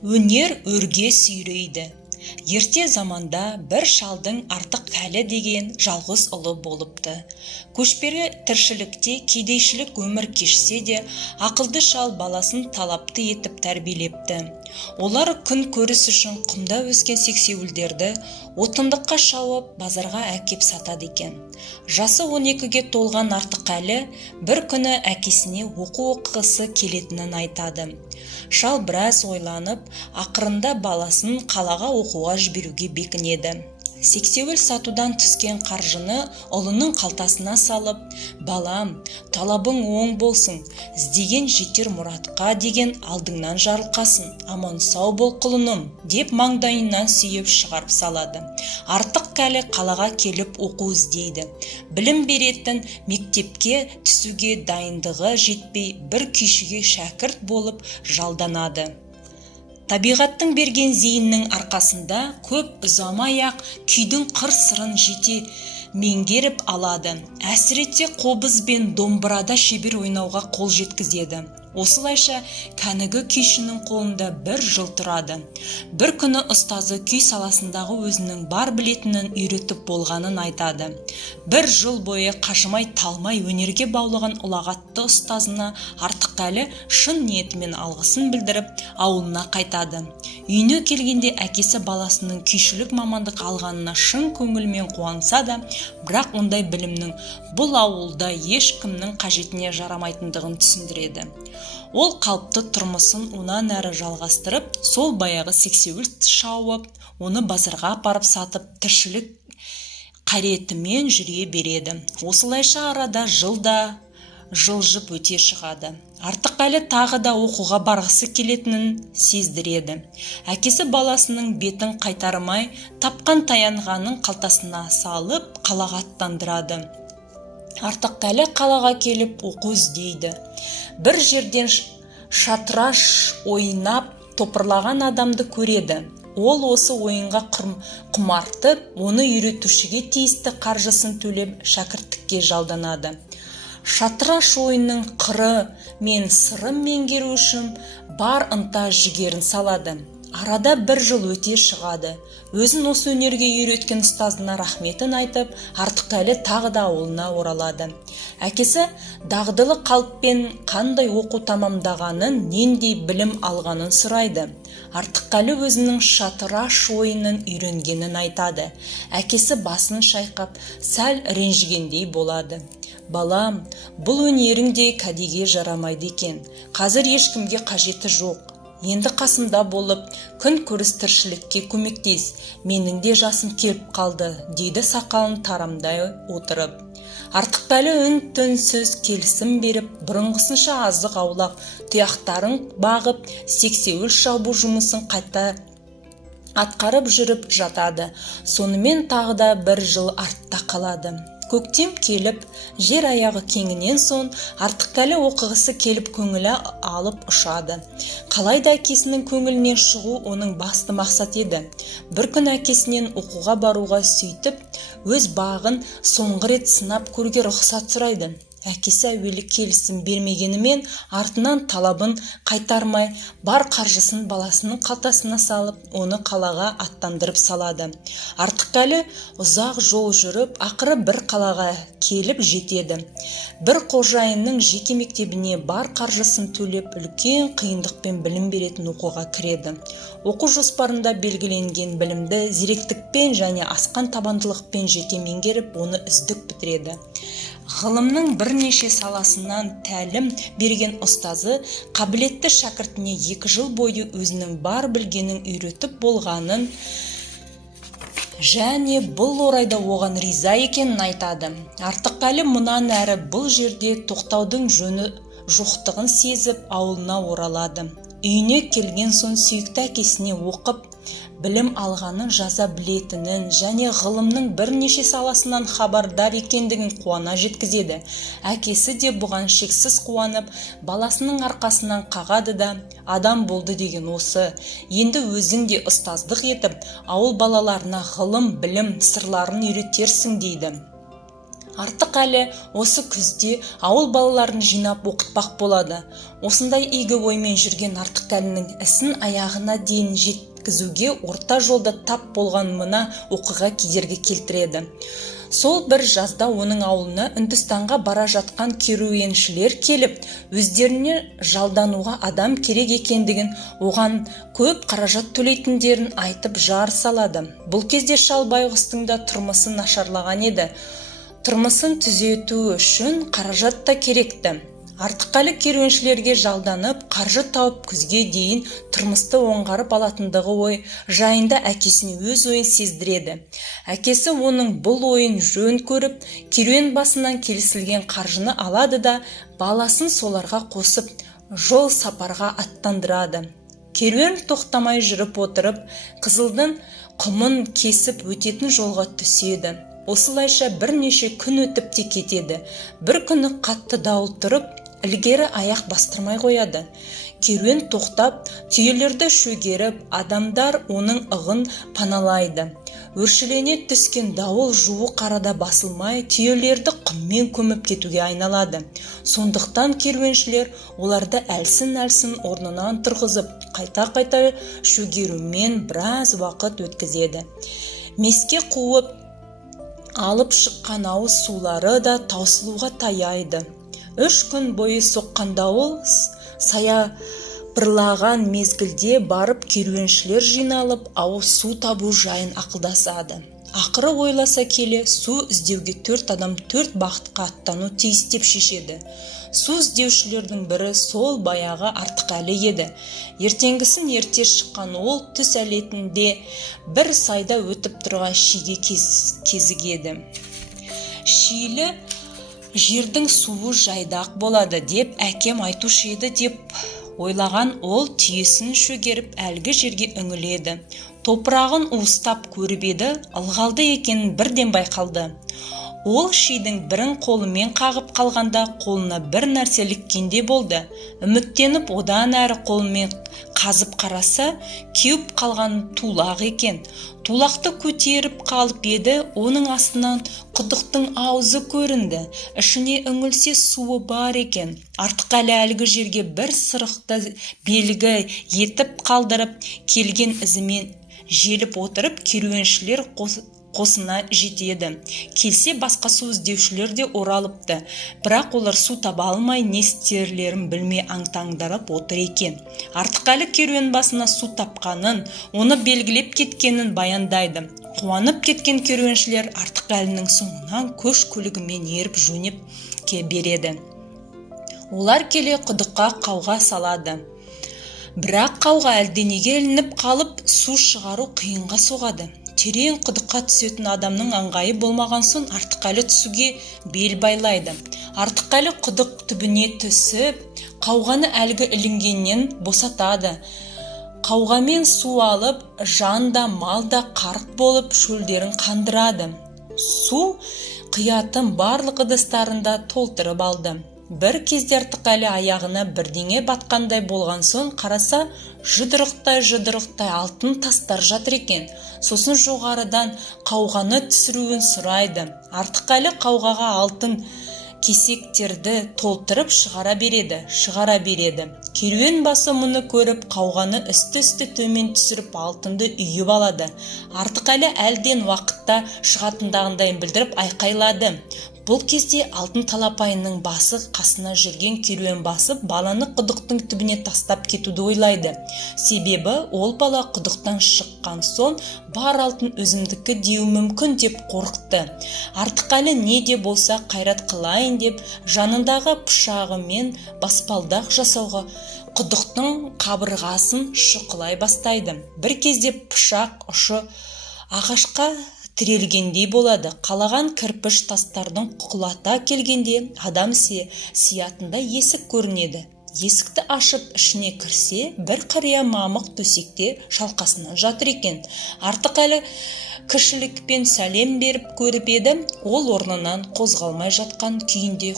Өнер өрге сүйрейді. Ерте заманда бір шалдың Артықәлі деген жалғыз ұлы болыпты. Көшпелі тіршілікте кедейшілік өмір кешсе де, ақылды шал баласын талапты етіп тәрбиелепті. Олар күн көріс үшін құмда өскен сексеуілдерді отындыққа шауып, базарға әкеп сатады екен. Жасы 12-ге толған Артықәлі бір күні әкесіне оқу оқығысы келетінін айтады. Шал біраз ойланып, ақырында баласын қалаға оқуға жіберуге бекінеді. Сексеуіл сатудан түскен қаржыны ұлының қалтасына салып, «Балам, талабың оң болсын, іздеген жетер мұратқа деген алдыңнан жарылқасын, аман сау бол құлыным», деп маңдайынан сүйеп шығарып салады. Артықәлі қалаға келіп оқу іздейді. Білім беретін мектепке түсуге дайындығы жетпей, бір күйшіге шәкірт болып жалданады. Табиғаттың берген зейіннің арқасында көп ұзамай-ақ күйдің қыр-сырын жете меңгеріп алады. Әсіресе қобыз бен домбырада шебер ойнауға қол жеткізеді. Осылайша кәнігі күйшінің қолында бір жыл тұрады. Бір күні ұстазы күй саласындағы өзінің бар білетінін үйретіп болғанын айтады. Бір жыл бойы қажымай талмай өнерге баулыған ұлағатты ұстазына Артықәлі шын ниетімен алғысын білдіріп, ауылына қайтады. Үйіне келгенде әкесі баласының күйшілік мамандық алғанына шын көңілмен қуанса да, бірақ ондай білімнің бұл ауылда ешкімнің қажетіне жарамайтындығын түсіндіреді. Ол қалыпты тұрмысын онан әрі жалғастырып, сол баяғы сексеуіл шауып, оны базарға апарып сатып, тіршілік қаретімен жүре береді. Осылайша арада жылжып өте шығады. Артықәлі тағы да оқуға барғысы келетінін сездіреді. Әкесі баласының бетін қайтармай, тапқан таянғанын қалтасына салып, қалаға аттандырады. Артықәлі қалаға келіп оқу іздейді. Бір жерден шатыраш ойнап топырлаған адамды көреді. Ол осы ойынға құмартып, оны үйретушіге тиісті қаржысын төлеп шәкірттікке жалданады. Шатыраш ойынның қыры мен сырын меңгеру үшін бар ынта жігерін салады. Арада бір жыл өте шығады. Өзін осы өнерге үйреткен ұстазына рахметін айтып, Артықәлі тағы да ауылына оралады. Әкесі дағдылы қалыппен қандай оқу тамамдағанын, нендей білім алғанын сұрайды. Артықәлі өзінің шатыраш ойынын үйренгенін айтады. Әкесі басын шайқап, сәл ренжігендей болады. «Балам, бұл өнерің де кәдеге жарамайды екен. Қазір ешкімге қажеті жоқ. Енді қасымда болып, күн көріс тіршілікке көмектес. Менің де жасым келіп қалды», дейді сақалын тарамдай отырып. Артықәлі үн-түнсіз келісім беріп, бұрынғысынша азық аулап, тұяқтарын бағып, сексеуіл шабу жұмысын қайта атқарып жүріп жатады. Сонымен тағы да бір жыл артта қалады. Көктем келіп, жер аяғы кеңінен соң Артықәлі оқығысы келіп көңілі алып ұшады. Қалайда әкесінің көңілінен шығу оның басты мақсат еді. Бір күн әкесінен оқуға баруға сөйтіп, өз бағын соңғы рет сынап көруге рұқсат сұрайды. Әкесі әуелі келісім бермегенімен, артынан талабын қайтармай, бар қаржысын баласының қалтасына салып, оны қалаға аттандырып салады. Артықәлі ұзақ жол жүріп, ақыры бір қалаға келіп жетеді. Бір қожайынның жеке мектебіне бар қаржысын төлеп, үлкен қиындықпен білім беретін оқуға кіреді. Оқу жоспарында белгіленген білімді зеректікпен және асқан табандылықпен жете меңгеріп, оны үздік бітіреді. Ғылымның бірнеше саласынан тәлім берген ұстазы қабілетті шәкіртіне 2 жыл бойы өзінің бар білгенін үйретіп болғанын және бұл орайда оған риза екенін айтады. Артықәлі мұнан әрі бұл жерде тоқтаудың жөні жоқтығын сезіп ауылына оралады. Үйіне келген соң сүйікті әкесіне оқып, білім алғанын жаза білетінін және ғылымның бірнеше саласынан хабардар екендігін қуана жеткізеді. Әкесі де бұған шексіз қуанып, баласының арқасынан қағады да, адам болды деген осы. Енді өзің де ұстаздық етіп, ауыл балаларына ғылым, білім, сырларын үйретерсің дейді. Артықәлі осы күзде ауыл балаларын жинап оқытпақ болады. Осындай игі оймен жүрген Артықәлінің ісін аяғына дейін жеткізуге орта жолда тап болған мына оқиға кедергі келтіреді. Сол бір жазда оның ауылына Үндістанға бара жатқан керуеншілер келіп, өздеріне жалдануға адам керек екендігін, оған көп қаражат төлейтіндерін айтып жар салады. Бұл кезде шал байғұстың да тұрмысы нашарлаған еді. Тұрмысын түзету үшін қаражат та керекті. Артықәлі керуеншілерге жалданып, қаржы тауып күзге дейін тұрмысты оңғарып алатындығы ой жайында әкесіне өз ойын сездіреді. Әкесі оның бұл ойын жөн көріп, керуен басынан келісілген қаржыны алады да, баласын соларға қосып, жол сапарға аттандырады. Керуен тоқтамай жүріп отырып, Қызылдың құмын кесіп өтетін жолға түседі. Осылайша бірнеше күн өтіп те кетеді. Бір күні қатты дауыл тұрып, ілгері аяқ бастырмай қояды. Керуен тоқтап, түйелерді шөгеріп, адамдар оның ығын паналайды. Өршілене түскен дауыл жуық қарада басылмай, түйелерді құммен көміп кетуге айналады. Сондықтан керуеншілер оларды әлсін-әлсін орнынан тұрғызып, қайта-қайта шөгерумен біраз уақыт өткізеді. Меске қуып алып шыққан ауыз сулары да таусылуға таяйды. 3 күн бойы соққан дауыл саябырлаған мезгілде барып керуеншілер жиналып ауыз су табу жайын ақылдасады. Ақыры ойласа келе су іздеуге 4 адам 4 бағытқа аттану тиіс деп шешеді. Су іздеушілердің бірі сол баяғы Артықәлі еді. Ертеңгісін ерте шыққан ол түс әлетінде бір сайда өтіп тұрған шиге кезігеді. Шилі жердің суы жайдақ болады деп әкем айтушы еді деп ойлаған ол түйесін шөгеріп әлгі жерге үңіледі. Топырағын уыстап көріп еді, ылғалды екенін бірден байқалды. Ол шидің бірін қолымен қағып қалғанда қолына бір нәрсе іліккендей болды. Үміттеніп одан әрі қолымен қазып қараса, кеуіп қалған тулақ екен. Тулақты көтеріп қалып еді, оның астынан құдықтың аузы көрінді. Ішіне үңілсе суы бар екен. Артықәлі әлгі жерге бір сырықты белгі етіп қалдырып, келген ізімен желіп отырып, керуеншілер қосына жетеді. Келсе басқа су іздеушілер де оралыпты. Бірақ олар су таба алмай не істерлерін білмей аңтаңдарып отыр екен. Артықәлі керуен басына су тапқанын, оны белгілеп кеткенін баяндайды. Қуанып кеткен керуеншілер Артықәлінің соңынан көш көлігімен еріп жөнеп береді. Олар келе құдыққа қауға салады. Бірақ қауға әлденеге ілініп қалып, су шығару қиынға соғады. Терең құдыққа түсетін адамның аңғайы болмаған соң Артықәлі түсуге бел байлайды. Артықәлі құдық түбіне түсіп, қауғаны әлгі ілінгеннен босатады. Қауғамен су алып, жан да мал да қарық болып шөлдерін қандырады. Су қиятын барлық ыдыстарында толтырып алды. Бір кезде Артықәлі аяғына бірдеңе батқандай болған соң қараса, жұдырықтай алтын тастар жатыр екен. Сосын жоғарыдан қауғаны түсіруін сұрайды. Артықәлі қауғаға алтын кесектерді толтырып шығара береді. Керуен басы мұны көріп, қауғаны үсті төмен түсіріп алтынды үйіп алады. Артықәлі әлден уақытта шығатындағындайын білдіріп айқайлады. Бұл кезде алтын талапайының басы қасына жүрген керуен басып, баланы құдықтың түбіне тастап кетуді ойлайды. Себебі ол бала құдықтан шыққан соң бар алтын өзімдікі деуі мүмкін деп қорықты. Артықәлі не де болса қайрат қылайын деп жанындағы пышағымен баспалдақ жасауға құдықтың қабырғасын шұқылай бастайды. Бір кезде пышақ ұшы ағашқа тірелгендей болады. Қалаған кірпіш тастардың құлата келгенде адам сиятында есік көрінеді. Есікті ашып ішіне кірсе, бір қария мамық төсекте шалқасынан жатыр екен. Артықәлі кішілікпен сәлем беріп көріп еді, ол орнынан қозғалмай жатқан күйінде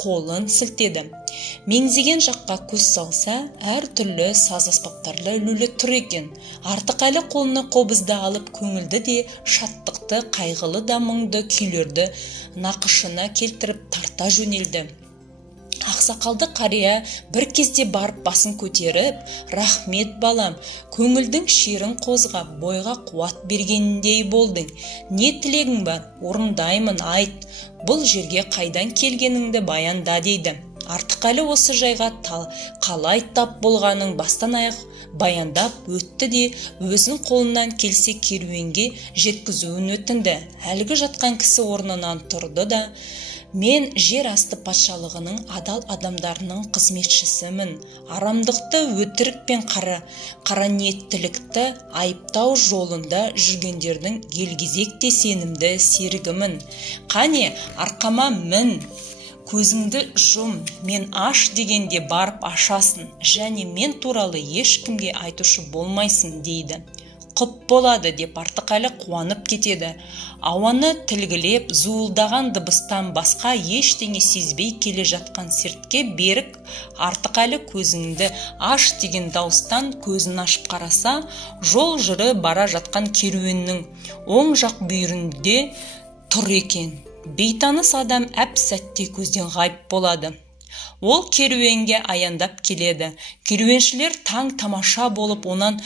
қолын сілтеді. Меңзеген жаққа көз салса, әр түрлі саз аспаптарда ілулі тұр екен. Артықәлі қолына қобызды алып, көңілді де, шаттықты, қайғылы да мұңды күйлерді нақышына келтіріп тарта жөнелді. Ақсақалды қария бір кезде барып басын көтеріп, «Рахмет балам, көңілдің шерін қозғап, бойға қуат бергеніндей болдың. Не тілегің бар? Орындаймын, айт. Бұл жерге қайдан келгеніңді баянда» дейді. Артықәлі осы жайға қалай тап болғанын бастан аяқ баяндап өтті де, өзінің қолынан келсе керуенге жеткізуін өтінді. Әлгі жатқан кісі орнынан тұрды да: «Мен жер асты патшалығының адал адамдарының қызметшісімін. Арамдықты, өтірік пен қара ниеттілікті айыптау жолында жүргендердің елгезекте сенімді серігімін. Қане, арқама мін, көзіңді жұм, мен аш дегенде барып ашасың, және мен туралы ешкімге айтушы болмайсың» дейді. «Құп болады» деп Артықәлі қуанып кетеді. Ауаны тілгілеп, зуылдаған дыбыстан басқа ештеңе сезбей келе жатқан сертке берік Артықәлі көзіңді аш деген дауыстан көзін ашып қараса, жол жыры бара жатқан керуеннің оң жақ бүйірінде тұр екен. Бейтаныс адам әп-сәтте көзден ғайып болады. Ол керуенге аяндап келеді. Керуеншілер таң тамаша болып, онан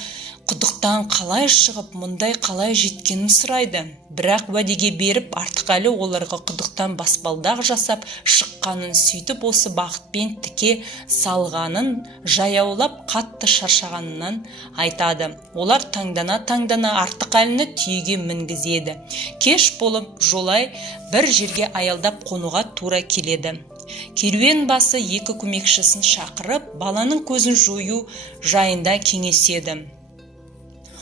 құдықтан қалай шығып, мұндай қалай жеткенін сұрайды. Бірақ уәдеге беріп, Артықәлі оларға құдықтан баспалдақ жасап шыққанын, сөйтіп осы бақытпен тіке салғанын, жаяулап қатты шаршағанынан айтады. Олар таңдана Артықәліні түйеге мінгізеді. Кеш болып, жолай бір жерге аялдап қонуға тура келеді. Керуен басы екі көмекшісін шақырып, баланың көзін жою жайында кеңеседі.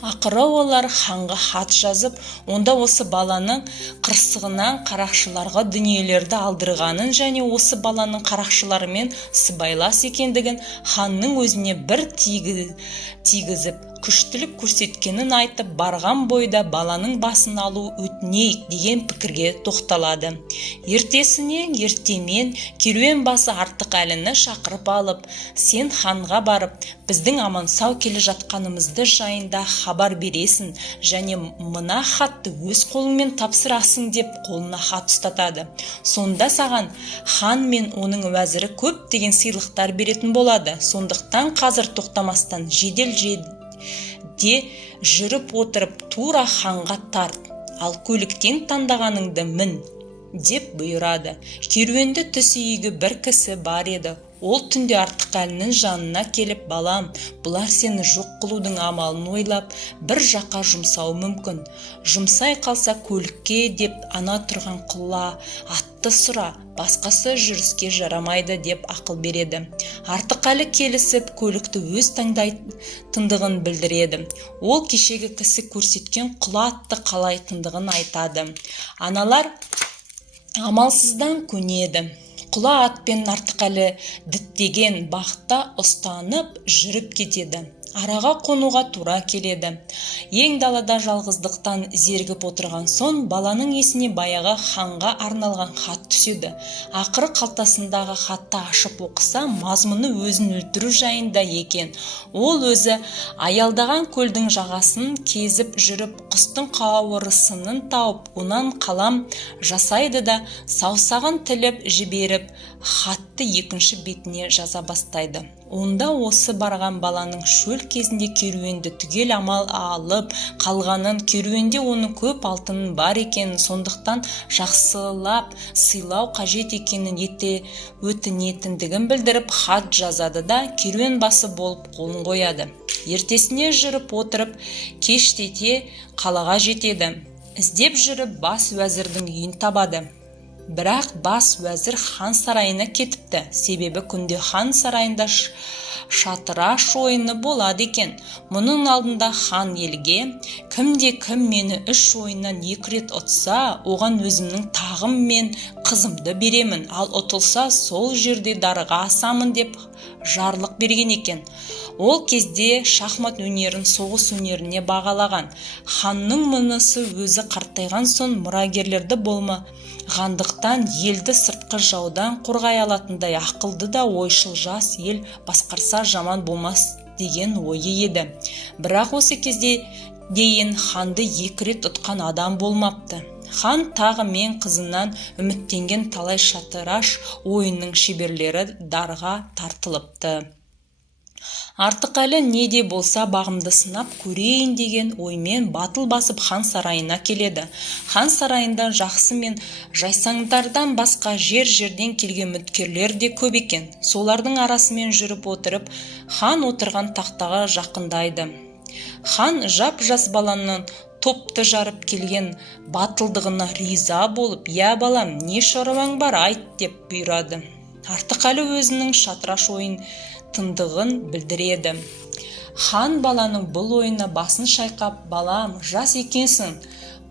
Ақыры олар ханға хат жазып, онда осы баланың қырсығынан қарақшыларға дүниелерді алдырғанын және осы баланың қарақшыларымен сыбайлас екендігін, ханның өзіне бір тигізіп, күштілік көрсеткенін айтып, барған бойда баланың басын алу өтінейік деген пікірге тоқталады. Ертемен керуен басы Артықәліні шақырып алып: «Сен ханға барып, біздің аман сау келе жатқанымызды жайында хабар бересің, және мына хатты өз қолыңмен тапсырасың» деп қолына хат ұстатады. Сонда саған хан мен оның уәзірі көптеген сыйлықтар беретін болады. Сондықтан қазір тоқтамастан жедел жүріп отырып тура ханға тарт, ал көліктен таңдағаныңды мін деп бұйырады. Керуенді түсігі бір кісі бар еді. Ол түнде Артықәлінің жанына келіп: «Балам, бұлар сені жоқ қылудың амалын ойлап, бір жаққа жұмсауы мүмкін. Жұмсай қалса көлікке деп ана тұрған құла атты сұра, басқасы жүріске жарамайды» деп ақыл береді. Артықәлі келісіп, көлікті өз таңдайтындығын білдіреді. Ол кешегі кісі көрсеткен құла атты қалайтындығын айтады. Аналар амалсыздан көнеді. Құла атпен Артықәлі діттеген бақта ұстанып жүріп кетеді. Араға қонуға тура келеді. Ең далада жалғыздықтан зергіп отырған соң, баланың есіне баяғы ханға арналған хат түседі. Ақыры қалтасындағы хатты ашып оқыса, мазмұны өзін өлтіру жайында екен. Ол өзі аялдаған көлдің жағасын кезіп жүріп, құстың қауырсынын тауып, онан қалам жасайды да, саусағын тіліп жіберіп, хатты екінші бетіне жаза бастайды. Онда осы барған баланың шөл кезінде керуенді түгел амал алып қалғанын, керуенде оның көп алтын бар екенін, сондықтан жақсылап сыйлау қажет екенін өтінетіндігін білдіріп хат жазады да керуен басы болып қолын қояды. Ертесіне жүріп отырып, кештете қалаға жетеді. Іздеп жүріп бас уәзірдің үйін табады. Бірақ бас уәзір хан сарайына кетіпті. Себебі күнде хан сарайында шатыраш ойыны болады екен. Мұның алдында хан елге: «Кімде-кім мені 3 ойыннан 2 рет ұтса, оған өзімнің тағым мен қызымды беремін, ал ұтылса сол жерде дарға асамын» деп жарлық берген екен. Ол кезде шахмат өнерін соғыс өнеріне бағалаған. Ханның мұнысы өзі қартайған соң мұрагерлерді болмағандықтан елді сыртқы жаудан қорғай алатындай ақылды да ойшыл жас ел басқарса жаман болмас деген ойы еді. Бірақ осы кезде дейін ханды 2 рет ұтқан адам болмапты. Хан тағы мен қызынан үміттенген талай шатыраш ойынның шеберлері дарға тартылыпты. Артықәлі не де болса бағымды сынап көрейін деген оймен батыл басып хан сарайына келеді. Хан сарайында жақсы мен жайсаңдардан басқа жер-жерден келген үміткерлер де көп екен. Солардың арасымен жүріп отырып, хан отырған тақтаға жақындайды. Хан жап-жас баланың топты жарып келген батылдығына риза болып, «Я балам, не шаруаң бар, айт» деп бұйырады. Артықәлі өзінің шатыраш ойын тындығын білдіреді. Хан баланың бұл ойына басын шайқап, «Балам, жас екенсің,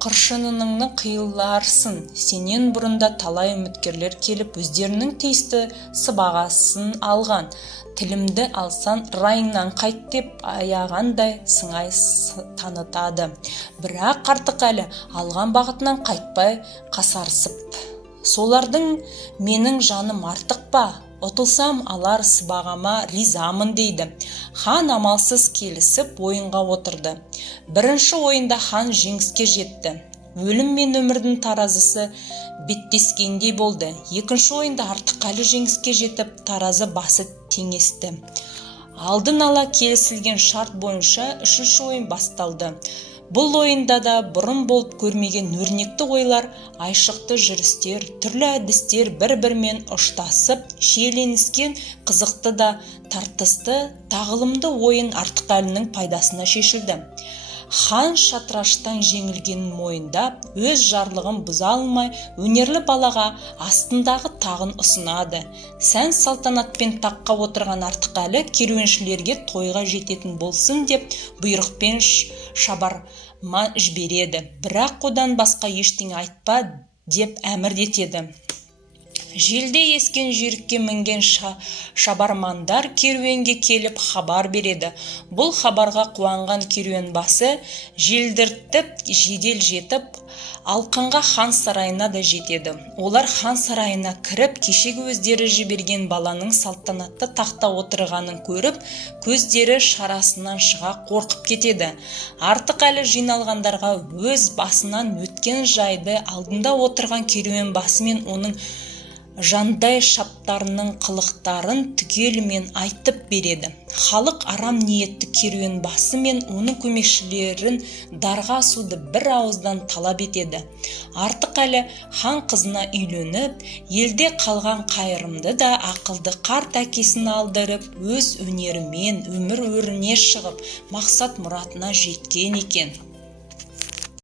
қыршыныңны қиыларсың. Сенен бұрында талай үміткерлер келіп, өздерінің тиісті сыбағасын алған. Тілімді алсан, райыңнан қайт» деп аяғандай сыңай танытады. Бірақ Артықәлі алған бағытынан қайтпай қасарысып, «Солардың менің жаным артық па? Ұтылсам алар сыбағама ризамын» дейді. Хан амалсыз келісіп ойынға отырды. Бірінші ойында хан жеңіске жетті. Өлім мен өмірдің таразысы беттескендей болды. Екінші ойында Артықәлі жеңіске жетіп, таразы басы теңесті. Алдын ала келісілген шарт бойынша үшінші ойын басталды. Бұл ойында да бұрын болып көрмеген өрнекті ойлар, айшықты жүрістер, түрлі әдістер бір-бірмен ұштасып, шиеленіскен қызықты да тартысты, тағылымды ойын Артықәлінің пайдасына шешілді. Хан шатыраштан жеңілгенін мойындап, өз жарлығын бұза алмай, өнерлі балаға астындағы тағын ұсынады. Сән салтанатпен таққа отырған Артықәлі керуеншілерге тойға жететін болсын деп бұйрықпен шабарма жібереді. Бірақ одан басқа ештеңе айтпа деп әмір етеді. Желде ескен жүйрікке мінген шабармандар керуенге келіп хабар береді. Бұл хабарға қуанған керуен басы желдіртіп жедел жетіп, алқынға хан сарайына да жетеді. Олар хан сарайына кіріп, кешегі өздері жіберген баланың салтанатты тақта отырғанын көріп, көздері шарасынан шыға қорқып кетеді. Артықәлі жиналғандарға өз басынан өткен жайды алдында отырған керуен басы мен оның жандай шаптарының қылықтарын түгелімен айтып береді. Халық арам ниетті керуен басы мен оның көмекшілерін дарға асуды бір ауыздан талап етеді. Артықәлі хан қызына үйленіп, елде қалған қайырымды да ақылды қарт әкесін алдырып, өз өнерімен өмір өріне шығып, мақсат мұратына жеткен екен.